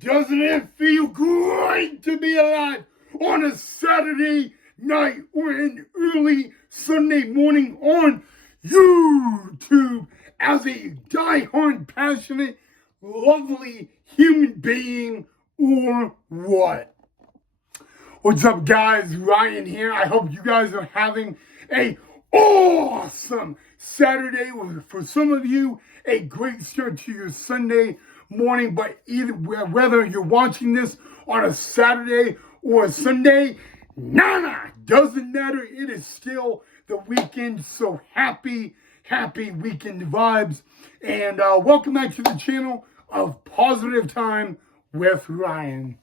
doesn't it feel great to be alive on a Saturday night or an early Sunday morning on YouTube as a die-hard, passionate, lovely human being or what? What's up, guys? Ryan here. I hope you guys are having a awesome Saturday, or for some of you, a great start to your Sunday morning. But either whether you're watching this on a Saturday or a Sunday, doesn't matter. It is still the weekend, so happy weekend vibes. And welcome back to the channel of Positive Time with Ryan.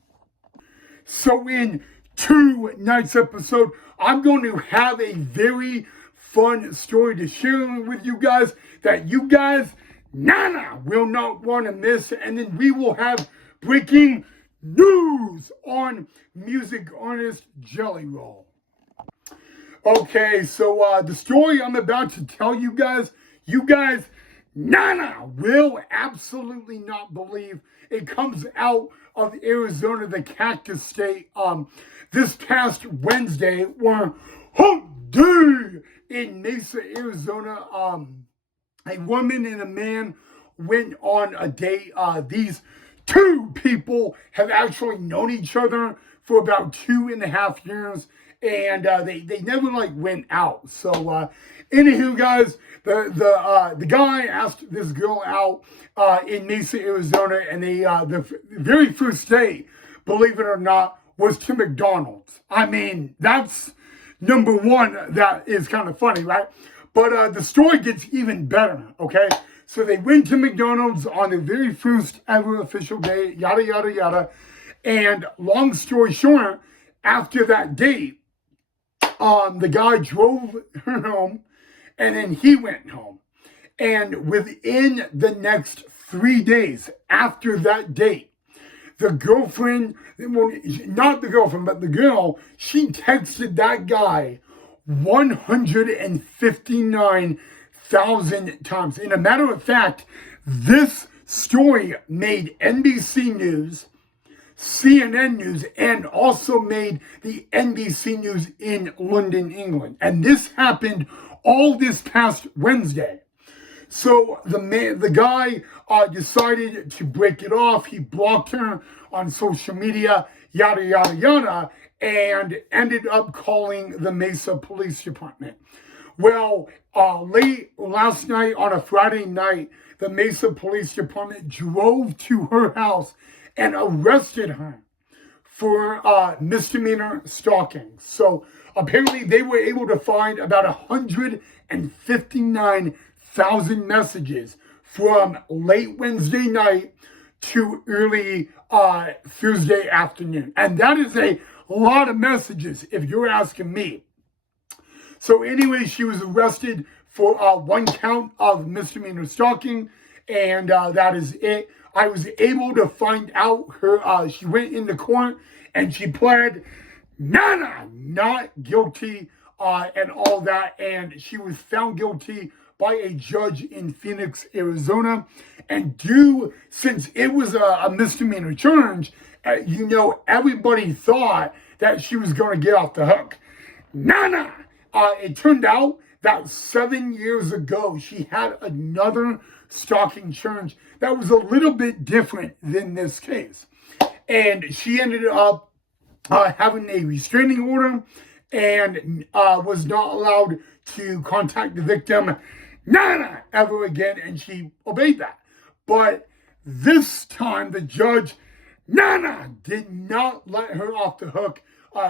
So in tonight's episode, I'm going to have a very fun story to share with you guys that you guys will not want to miss. And then we will have breaking news on music artist Jelly Roll. Okay, so the story I'm about to tell you guys will absolutely not believe. It comes out of Arizona, the Cactus State, this past Wednesday, or hump day in Mesa, Arizona. A woman and a man went on a date. These two people have actually known each other for about 2.5 years, and they never went out. So anywho, guys, the guy asked this girl out in Mesa, Arizona, and the very first date, believe it or not, was to McDonald's. I mean, that's number one. That is kind of funny, right? But the story gets even better, okay? So they went to McDonald's on their very first ever official date, yada, yada, yada. And long story short, after that date, the guy drove her home, and then he went home. And within the next 3 days after that date, the girlfriend, well, not the girlfriend, but the girl, she texted that guy 159,000 times. And a matter of fact, this story made NBC News, CNN News, and also made the NBC News in London, England. And this happened all this past Wednesday. So the guy decided to break it off. He blocked her on social media, yada, yada, yada, and ended up calling the Mesa Police Department. Well, late last night on a Friday night, the Mesa Police Department drove to her house and arrested her for misdemeanor stalking. So apparently they were able to find about 159,000 messages from late Wednesday night to early Thursday afternoon. And that is a lot of messages, if you're asking me. So anyway, she was arrested for one count of misdemeanor stalking, and that is it. I was able to find out her, she went into court and she pled not guilty and all that. And she was found guilty by a judge in Phoenix, Arizona. And since it was a misdemeanor charge, everybody thought that she was going to get off the hook. It turned out that 7 years ago, she had another stalking charge that was a little bit different than this case. And she ended up having a restraining order and was not allowed to contact the victim ever again, and she obeyed that. But this time, the judge did not let her off the hook.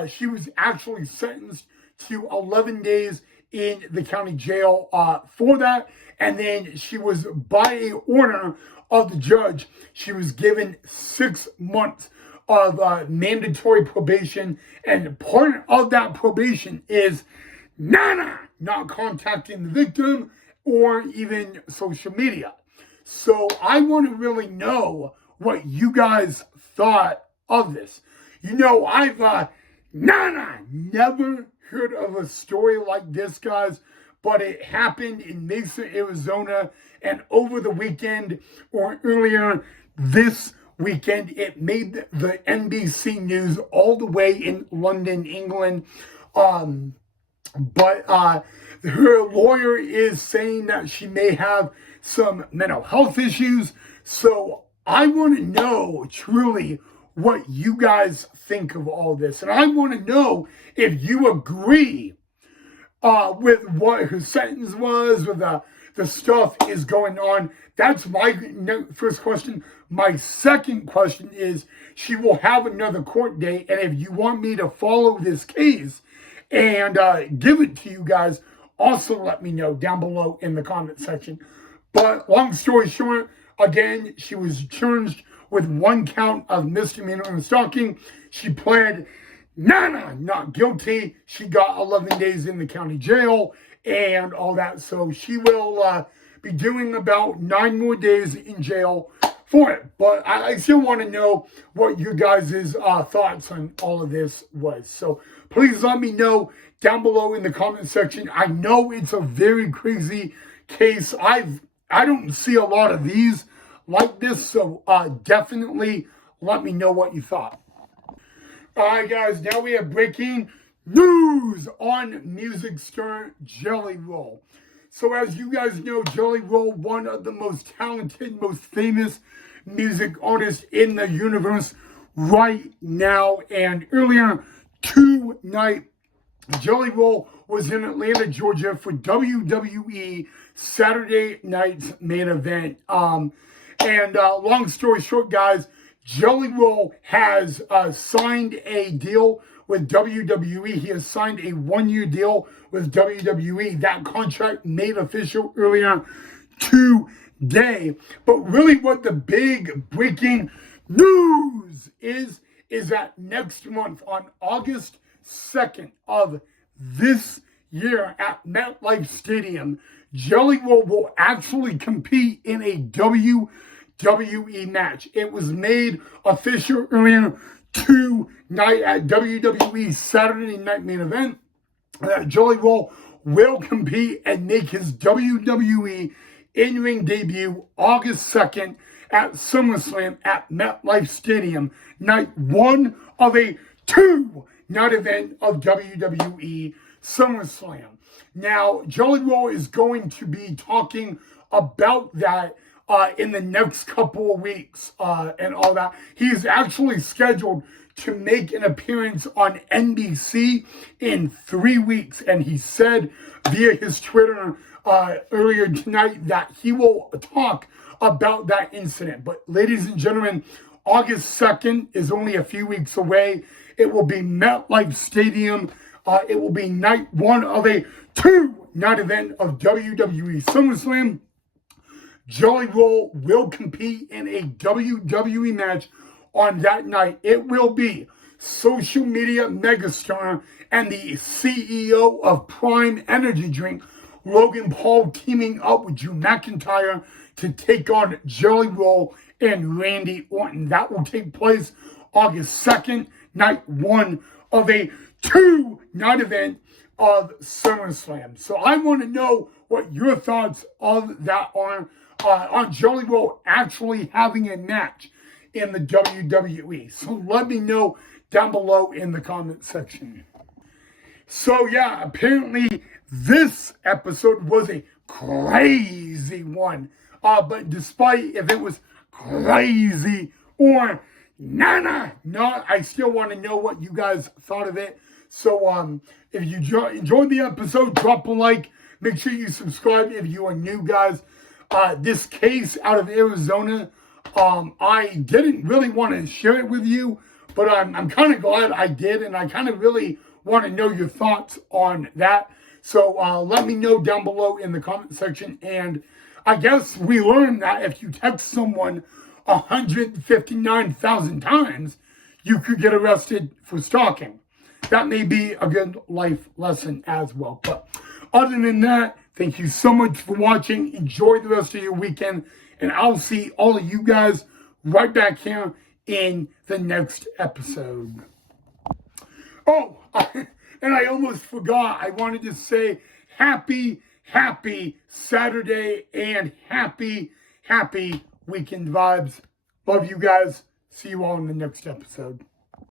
She was actually sentenced to 11 days in the county jail for that. And then she was, by a order of the judge, she was given 6 months of mandatory probation. And part of that probation is not contacting the victim or even social media. So I want to really know what you guys thought of this. I've never heard of a story like this, guys, but it happened in Mesa, Arizona, and over the weekend or earlier this weekend. It made the NBC News all the way in London, England. But her lawyer is saying that she may have some mental health issues. So I want to know truly what you guys think of all this. And I want to know if you agree with what her sentence was, with the stuff is going on. That's my first question. My second question is, she will have another court date. And if you want me to follow this case and give it to you guys, also let me know down below in the comment section. But long story short, again, she was charged with 1 count of misdemeanor stalking. She pled not guilty. She got 11 days in the county jail and all that. So she will be doing about 9 more days in jail for it. But I still want to know what your guys' thoughts on all of this was. So please let me know down below in the comment section. I know it's a very crazy case. I don't see a lot of these like this, so definitely let me know what you thought. All right, guys, now we have breaking news on music star Jelly Roll. So as you guys know, Jelly Roll, one of the most talented, most famous music artists in the universe right now. And earlier tonight, Jelly Roll was in Atlanta, Georgia for WWE Saturday Night's Main Event. And long story short, guys, Jelly Roll has signed a deal with WWE. He has signed a 1-year deal with WWE. That contract made official earlier today. But really what the big breaking news is that next month on August 2nd of this year at MetLife Stadium, Jelly Roll will actually compete in a WWE match. It was made official earlier tonight at WWE Saturday Night Main Event that Jelly Roll will compete and make his WWE in-ring debut August 2nd at SummerSlam at MetLife Stadium, night 1 of a 2-night event of WWE SummerSlam. Now, Jelly Roll is going to be talking about that in the next couple of weeks and all that. He's actually scheduled to make an appearance on NBC in 3 weeks. And he said via his Twitter earlier tonight that he will talk about that incident. But ladies and gentlemen, August 2nd is only a few weeks away. It will be MetLife Stadium. It will be night 1 of a 2-night event of WWE SummerSlam. Jelly Roll will compete in a WWE match on that night. It will be social media megastar and the CEO of Prime Energy Drink, Logan Paul, teaming up with Drew McIntyre to take on Jelly Roll and Randy Orton. That will take place August 2nd, night 1 of a 2-night event of SummerSlam. So I want to know what your thoughts of that are on Jelly Roll actually having a match in the WWE. So let me know down below in the comment section. So yeah, apparently this episode was a crazy one. But despite if it was crazy or not, I still want to know what you guys thought of it. So if you enjoyed the episode, drop a like. Make sure you subscribe if you are new, guys. This case out of Arizona, I didn't really want to share it with you, but I'm kind of glad I did, and I kind of really want to know your thoughts on that. So let me know down below in the comment section. And I guess we learned that if you text someone 159,000 times, you could get arrested for stalking. That may be a good life lesson as well. But other than that, thank you so much for watching. Enjoy the rest of your weekend. And I'll see all of you guys right back here in the next episode. Oh, and I almost forgot. I wanted to say happy Saturday and happy weekend vibes. Love you guys. See you all in the next episode.